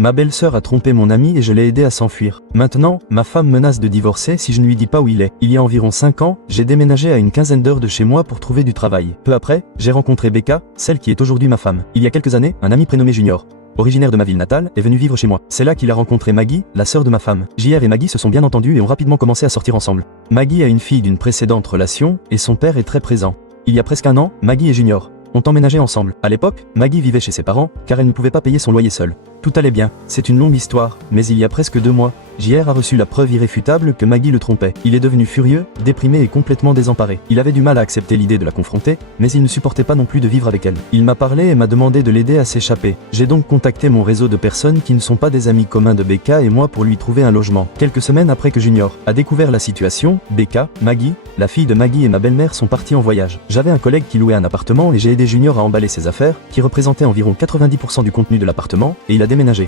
Ma belle-sœur a trompé mon ami et je l'ai aidé à s'enfuir. Maintenant, ma femme menace de divorcer si je ne lui dis pas où il est. Il y a environ 5 ans, j'ai déménagé à une quinzaine d'heures de chez moi pour trouver du travail. Peu après, j'ai rencontré Becca, celle qui est aujourd'hui ma femme. Il y a quelques années, un ami prénommé Junior, originaire de ma ville natale, est venu vivre chez moi. C'est là qu'il a rencontré Maggie, la sœur de ma femme. JR et Maggie se sont bien entendus et ont rapidement commencé à sortir ensemble. Maggie a une fille d'une précédente relation, et son père est très présent. Il y a presque un an, Maggie et Junior ont emménagé ensemble. À l'époque, Maggie vivait chez ses parents, car elle ne pouvait pas payer son loyer seule. Tout allait bien, c'est une longue histoire, mais il y a presque 2 mois, JR a reçu la preuve irréfutable que Maggie le trompait. Il est devenu furieux, déprimé et complètement désemparé. Il avait du mal à accepter l'idée de la confronter, mais il ne supportait pas non plus de vivre avec elle. Il m'a parlé et m'a demandé de l'aider à s'échapper. J'ai donc contacté mon réseau de personnes qui ne sont pas des amis communs de Becca et moi pour lui trouver un logement. Quelques semaines après que Junior a découvert la situation, Becca, Maggie, la fille de Maggie et ma belle-mère sont partis en voyage. J'avais un collègue qui louait un appartement et j'ai aidé Junior à emballer ses affaires, qui représentaient environ 90% du contenu de l'appartement, et il a déménagé.